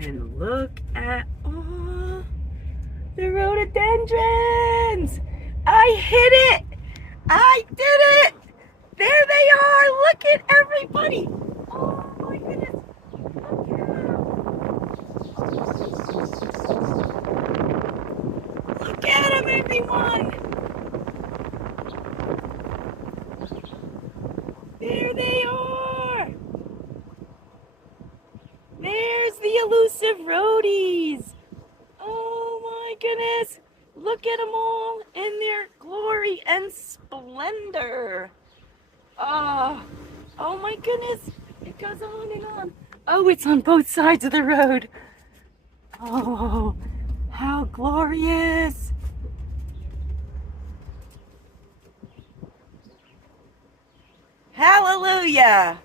And look at all the rhododendrons. I hit it. I did it. There they are. Look at everybody. Oh my goodness. Look at them, everyone. There they are. There's the elusive roadies. Oh my goodness. Look at them all in their glory and splendor. Oh my goodness. It goes on and on. Oh, it's on both sides of the road. Oh, how glorious. Hallelujah.